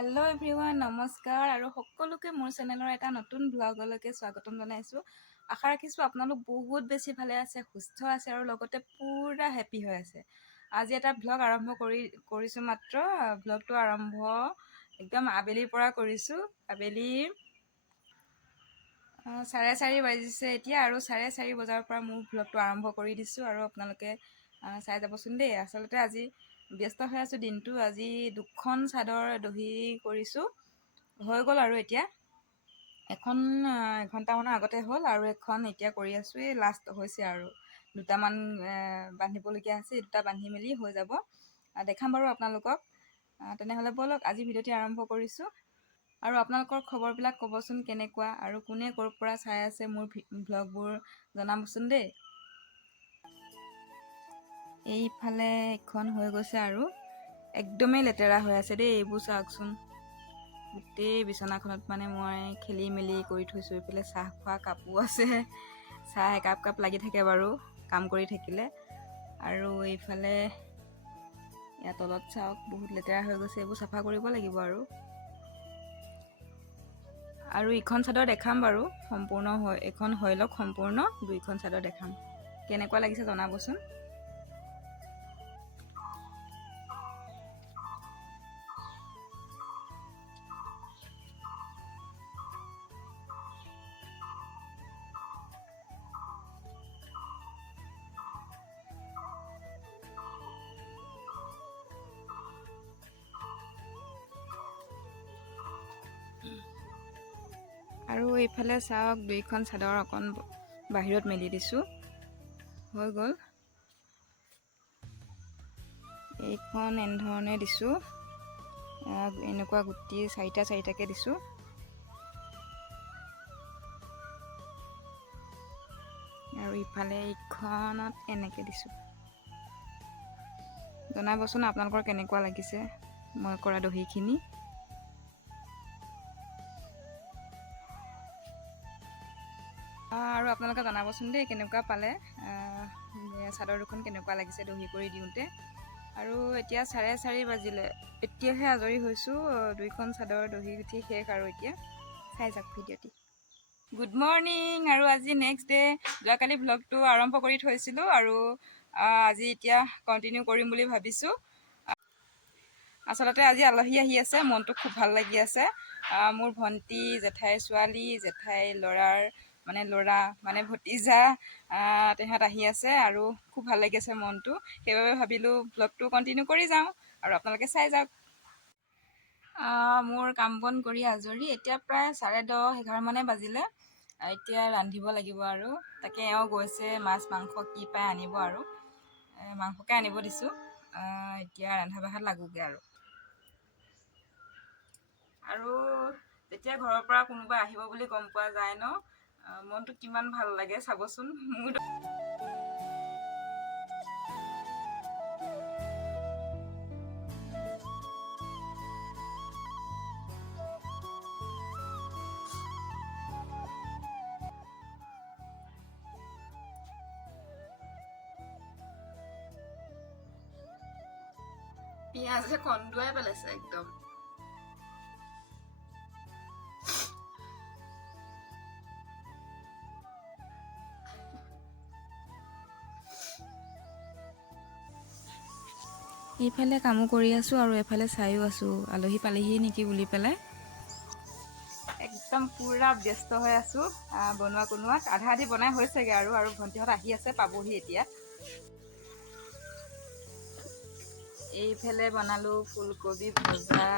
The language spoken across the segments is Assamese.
হেল্ল' এভৰিৱান, নমস্কাৰ আৰু সকলোকে মোৰ চেনেলৰ এটা নতুন ব্লগলৈকে স্বাগতম জনাইছোঁ। আশা ৰাখিছোঁ আপোনালোক বহুত বেছি ভালে আছে, সুস্থ আছে আৰু লগতে পূৰা হেপী হৈ আছে। আজি এটা ব্লগ আৰম্ভ কৰিছোঁ মাত্ৰ। ব্লগটো আৰম্ভ একদম আবেলিৰ পৰা কৰিছোঁ। আবেলি 4:30 বাজিছে এতিয়া, আৰু 4:30 বজাৰ পৰা মোৰ ব্লগটো আৰম্ভ কৰি দিছোঁ আৰু আপোনালোকে চাই যাবচোন দেই। আচলতে আজি ব্যস্ত হৈ আছোঁ দিনটো। আজি 2খন চাদৰ দহি কৰিছোঁ, হৈ গ'ল আৰু এতিয়া এখন এঘণ্টামানৰ আগতে হ'ল আৰু এখন এতিয়া কৰি আছোঁ। এই লাষ্ট হৈছে আৰু 2টামান বান্ধিবলগীয়া আছে, এই 2টা বান্ধি মেলি হৈ যাব। দেখাম বাৰু আপোনালোকক। তেনেহ'লে ব'লক আজি ভিডিঅ'টি আৰম্ভ কৰিছোঁ। আৰু আপোনালোকৰ খবৰবিলাক ক'বচোন কেনেকুৱা, আৰু কোনে ক'ৰ পৰা চাই আছে মোৰ ব্লগবোৰ জনাবচোন দেই। এইফালে এখন হৈ গৈছে আৰু একদমেই লেতেৰা হৈ আছে দেই। এইবোৰ চাওকচোন, গোটেই বিচনাখনত মানে মই খেলি মেলি কৰি থৈছোঁ। এইফালে চাহ খোৱা কাপো আছে, চাহ একাপ লাগি থাকে বাৰু কাম কৰি থাকিলে। আৰু এইফালে ইয়াত তলত চাওক, বহুত লেতেৰা হৈ গৈছে। এইবোৰ চাফা কৰিব লাগিব আৰু ইখন চাদৰ দেখাম বাৰু সম্পূৰ্ণ এইখন হৈ লওক সম্পূৰ্ণ। 2খন চাদৰ দেখাম, কেনেকুৱা লাগিছে জনাবচোন। আৰু এইফালে চাওক, 2খন চাদৰ অকণ বাহিৰত মেলি দিছোঁ, হৈ গ'ল। এইখন এনেধৰণে দিছোঁ, এনেকুৱা গুটি 4টাকে দিছোঁ। আৰু ইফালে এইখনত এনেকৈ দিছোঁ। জনাবচোন আপোনালোকৰ কেনেকুৱা লাগিছে মই কৰা দহিখিনি। আৰু আপোনালোকে জনাবচোন দেই কেনেকুৱা পালে, চাদৰ 2খন কেনেকুৱা লাগিছে দহি কৰি দিওঁতে। আৰু এতিয়া 4:30 বাজিলে, এতিয়াহে আজৰি হৈছোঁ। 2খন চাদৰ দহি গুঠি শেষ আৰু এতিয়া চাই যাওক ভিডিঅ'টি। গুড মৰ্ণিং, আৰু আজি নেক্সট ডে'। যোৱাকালি ব্লগটো আৰম্ভ কৰি থৈছিলোঁ আৰু আজি এতিয়া কণ্টিনিউ কৰিম বুলি ভাবিছোঁ। আচলতে আজি আলহী আহি আছে, মনটো খুব ভাল লাগি আছে। মোৰ ভণ্টি, জেঠাইৰ ছোৱালী, জেঠাইৰ ল'ৰা মানে ভতিজা, তেহঁত আহি আছে আৰু খুব ভাল লাগি আছে মনটো। সেইবাবে ভাবিলোঁ ব্লগটো কণ্টিনিউ কৰি যাওঁ আৰু আপোনালোকে চাই যাওক। মোৰ কাম বন কৰি আজৰি, এতিয়া প্ৰায় 10:30-11 মানে বাজিলে। এতিয়া ৰান্ধিব লাগিব আৰু তাকে এওঁ গৈছে মাছ মাংস কি পায় আনিব, আৰু মাংসকে আনিব দিছোঁ। এতিয়া ৰন্ধা বঢ়াত লাগোগৈ আৰু যেতিয়া ঘৰৰ পৰা কোনোবা আহিব বুলি গম পোৱা যায় ন, মনটো কিমান ভাল লাগে চাবচোন। মোৰ পিঁয়াজে কন্দুৱাই পেলাইছে একদম। এইফালে কামো কৰি আছোঁ আৰু এফালে চাইও আছোঁ, আলহী পালেহি নেকি বুলি পেলাই একদম পূৰা ব্যস্ত হৈ আছোঁ বনোৱা কোনোৱাত। আধা আধি বনাই হৈছেগৈ আৰু ভণ্টিহঁত আহি আছে, পাবহি এতিয়া। এইফালে বনালোঁ ফুলকবি ভজা,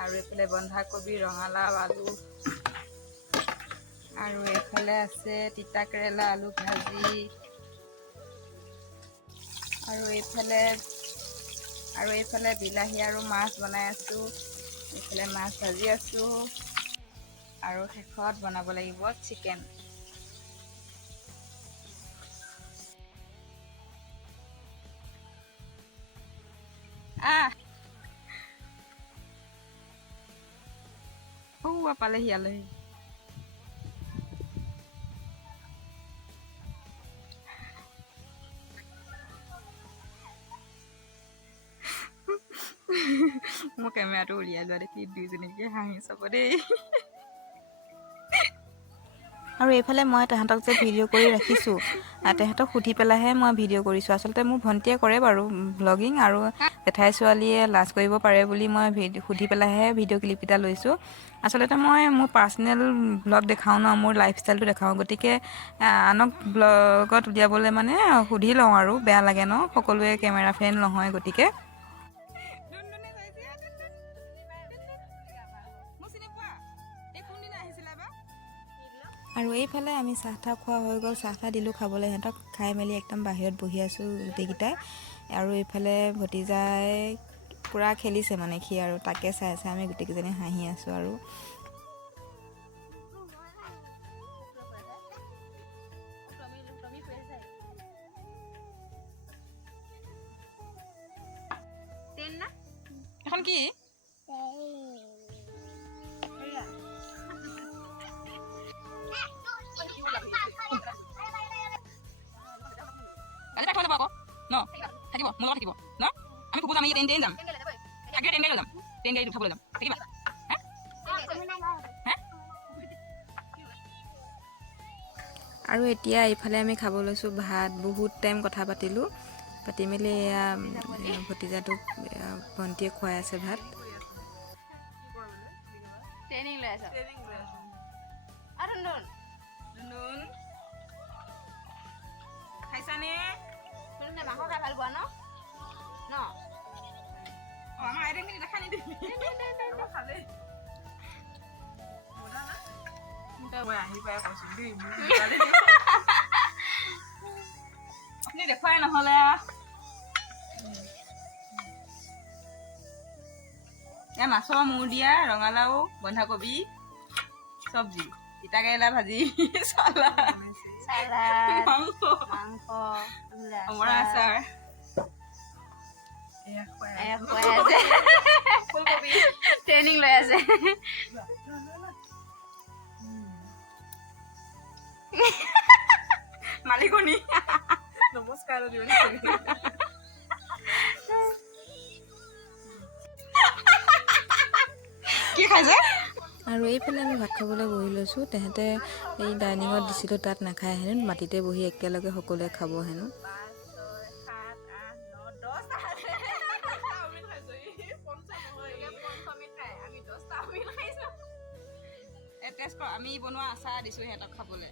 আৰু এইফালে বন্ধাকবি, ৰঙালাও, আলু, আৰু এইফালে আছে তিতা কেৰেলা আলু ভাজি, আৰু এইফালে বিলাহী আৰু মাছ বনাই আছোঁ। এইফালে মাছ ভাজি আছোঁ, আৰু শেষত বনাব লাগিব চিকেন। পালেহি আলহী। মই কেমেৰাটো উলিয়াই লোৱা দেখি দুইজনীকে হাঁহি চাব দেই। আৰু এইফালে মই তাহাঁতক যে ভিডিঅ' কৰি ৰাখিছোঁ, তাহাঁতক সুধি পেলাইহে মই ভিডিঅ' কৰিছোঁ। আচলতে মোৰ ভণ্টিয়ে কৰে বাৰু ব্লগিং, আৰু জেঠাই ছোৱালীয়ে লাজ কৰিব পাৰে বুলি মই সুধি পেলাইহে ভিডিঅ' ক্লিপকেইটা লৈছোঁ। আচলতে মই মোৰ পাৰ্চনেল ব্লগ দেখাওঁ ন, মোৰ লাইফষ্টাইলটো দেখাওঁ, গতিকে আনক ব্লগত উলিয়াবলৈ মানে সুধি লওঁ আৰু বেয়া লাগে ন, সকলোৱে কেমেৰা ফ্ৰেণ্ড নহয়। গতিকে আৰু এইফালে আমি চাহ তাহ খোৱা হৈ গ'ল, চাহ তাহ দিলোঁ খাবলৈ সিহঁতক, খাই মেলি একদম বাহিৰত বহি আছোঁ গোটেইকেইটাই। আৰু এইফালে ভতিজাই পূৰা খেলিছে মানে সি, আৰু তাকে চাই চাই আমি গোটেইকেইজনী হাঁহি আছোঁ। আৰু এখন কি থাকিব ন, থাকিব মোৰ লগত থাকিব ন, আমি কুকুৰ যাম, আমি ট্ৰেইন যাম, থাকিলে ট্ৰেইন গাড়ী লৈ যাম, ট্ৰেইন গাড়ী উঠাবলৈ যাম, থাকিবা। আৰু এতিয়া এইফালে আমি খাব লৈছোঁ ভাত। বহুত টাইম কথা পাতিলোঁ, পাতি মেলি এয়া ভতিজাটোক ভণ্টিয়ে খুৱাই আছে ভাত। ট্ৰেইনিং লৈ আছা? খাইছানে? মাংস খাই ভাল পোৱা ন? আমাৰ আইটেমখিনি দেখা নিদিবি। আপুনি দেখুৱাই নহ'লে এয়া মাছৰ মূৰ দিয়া, ৰঙালাও, বন্ধাকবি চব্জি, তিতাকেৰেলা ভাজি, চালাড, মাংস, অমৰা আচাৰ, ফুলকবি, ট্ৰেইনিং লৈ আছে। মালিকনী নমস্কাৰ। কি খাইছে? আৰু এইফালে আমি ভাত খাবলৈ বহি লৈছোঁ। তেহেঁতে এই ডাইনিঙত দিছিলোঁ, তাত নাখায় হেনো, মাটিতে বহি একেলগে সকলোৱে খাব হেনো। আমি বনোৱা আচাৰ দিছোঁ সিহঁতক খাবলৈ।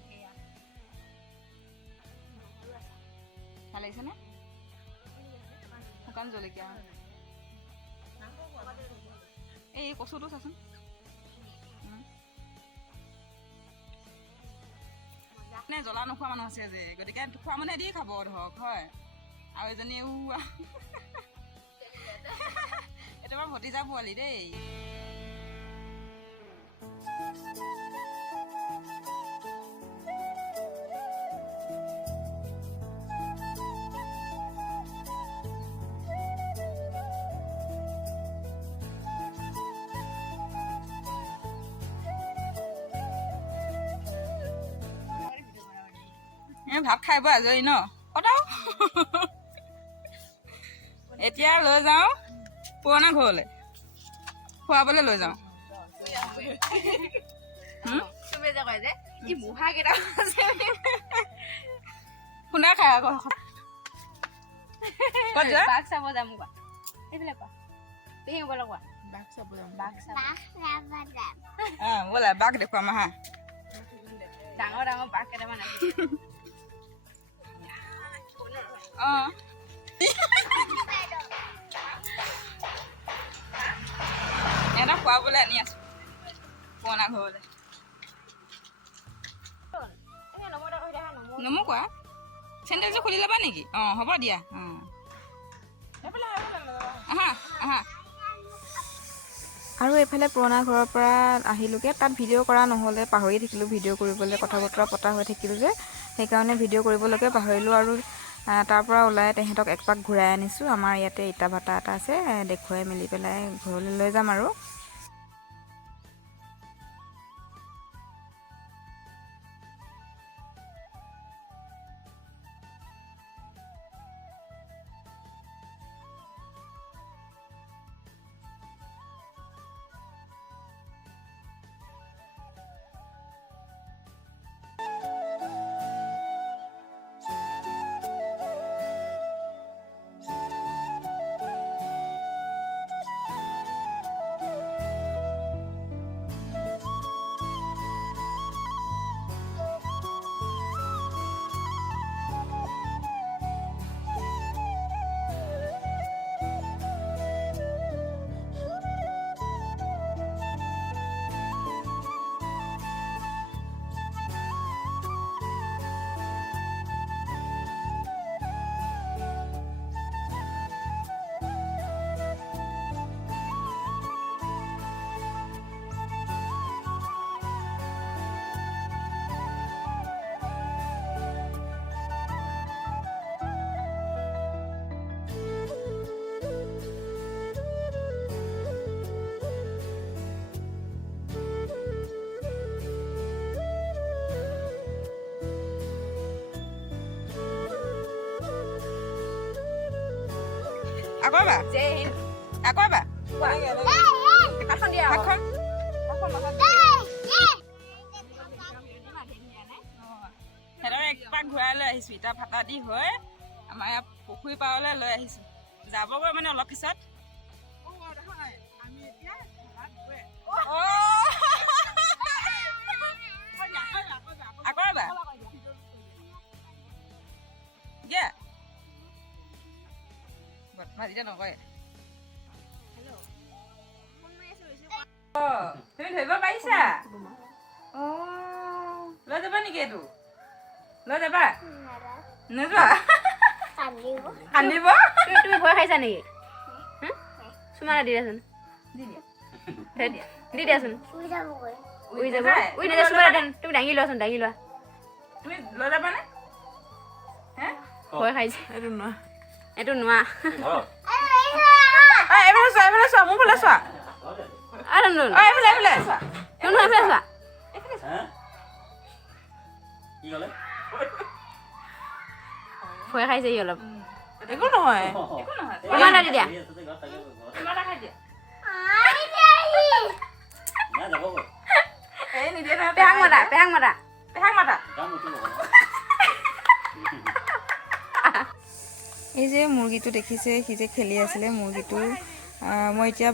ভাল লাগিছেনে? শুকান জলকীয়া, এই কচুটো চাচোন। মানে জ্বলা নোখোৱা মানুহ আছে যে, গতিকে খোৱা মানুহে দি খাব ধৰক, হয়। আৰু এজনী এইটো বাৰু ভতিজা পোৱালি দেই। ভাত খাই বৈ আজৰি ন, সদাও এতিয়া লৈ যাওঁ পুৰণা ঘৰলৈ, খুৱাবলৈ লৈ যাওঁ। শুনা খাই আকৌ চাব যাম, ব'লা বাঘ দেখুৱাম আহা। ডাঙৰ ডাঙৰ বাঘ কেইটামান আছে। এটা খুৱাবলৈ আনি আছো পুৰণা ঘৰলৈ। নমুকোৱা চেণ্ডেলযোৰ খুলি ল'বা নেকি? হ'ব দিয়া। আৰু এইফালে পুৰণা ঘৰৰ পৰা আহিলোঁগৈ। তাত ভিডিঅ' কৰা নহ'লে, পাহৰি থাকিলোঁ ভিডিঅ' কৰিবলৈ, কথা বতৰা পতা হৈ থাকিলোঁ যে, সেইকাৰণে ভিডিঅ' কৰিবলৈকে পাহৰিলোঁ। আৰু তাৰ পৰা ওলাই তেহেঁতক একপাক ঘূৰাই আনিছোঁ। আমাৰ ইয়াতে ইটা ভাটা এটা আছে, দেখুৱাই মেলি পেলাই ঘৰলৈ লৈ যাম আৰু। আকৌ এবাৰ আকৌ এবাৰ হাতখন সিহঁতক এক পাক ঘূৰাই লৈ আহিছোঁ ইটা ভাটা দি হৈ আমাৰ ইয়াত পুখুৰী পাৰলৈ লৈ আহিছোঁ যাবগৈ মানে অলপ পিছত আকৌ এবাৰ দিয়া ভাজিটা নকৰে তুমি ধৰিব পাৰিছা লৈ যাবা নেকি এইটো লৈ যাবা নোযোৱা কান্দিব তুমি ভয় খাইছা নেকি চুমানা দি দিয়াচোন দি দিয়াচোন উৰি যাব উৰি নাযায় চুমানা দেন তুমি দাঙি লোৱাচোন দাঙি লোৱা তুমি লৈ যাবানে ভয় খাইছে এইটো নোৱা এইফালে চোৱা মোৰ ফালে চোৱা আৰু এইফালে চোৱা চোৱা ভয় খাইছে ই অলপ একো নহয় চুমানা দি দিয়া পেহাং মাতা এই যে মুৰ্গীটো দেখিছে সি যে খেলি আছিলে মুৰ্গীটো মই এতিয়া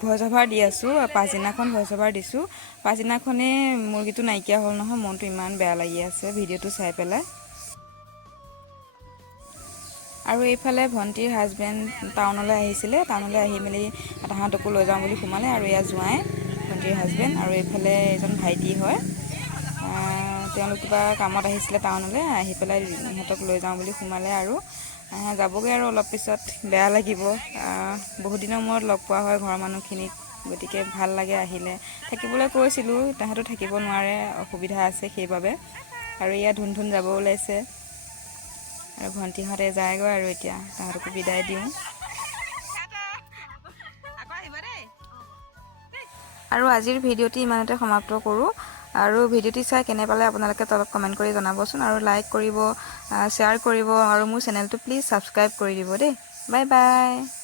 ভইচ অভাৰ দি আছোঁ পাছদিনাখন ভইচ অভাৰ দিছোঁ পাছদিনাখনে মুৰ্গীটো নাইকিয়া হ'ল নহয় মনটো ইমান বেয়া লাগি আছে ভিডিঅ'টো চাই পেলাই আৰু এইফালে ভণ্টিৰ হাজবেণ্ড টাউনলৈ আহিছিলে টাউনলৈ আহি মেলি তাহাঁতকো লৈ যাওঁ বুলি সোমালে আৰু এয়া জোঁৱাই ভণ্টিৰ হাজবেণ্ড আৰু এইফালে এজন ভাইটি হয় তেওঁলোক কিবা কামত আহিছিলে টাউনলৈ আহি পেলাই সিহঁতক লৈ যাওঁ বুলি সোমালে আৰু যাবগৈ আৰু অলপ পিছত বেয়া লাগিব বহুত দিনৰ মূৰত লগ পোৱা হয় ঘৰৰ মানুহখিনিক গতিকে ভাল লাগে আহিলে থাকিবলৈ কৈছিলোঁ তাহাঁতো থাকিব নোৱাৰে অসুবিধা আছে সেইবাবে আৰু এয়া ধুন যাব ওলাইছে আৰু ভণ্টিহঁতে যায়গৈ আৰু এতিয়া তাহাঁতকো বিদায় দিওঁ আৰু আজিৰ ভিডিঅ'টি ইমানতে সমাপ্ত কৰোঁ আৰু ভিডিঅ'টি চাই কেনে পালে আপোনালোকে তলত কমেণ্ট কৰি জনাবচোন আৰু লাইক কৰিব শ্বেয়াৰ কৰিব আৰু মোৰ চেনেলটো প্লিজ ছাবস্ক্ৰাইব কৰি দিব দেই বাই বাই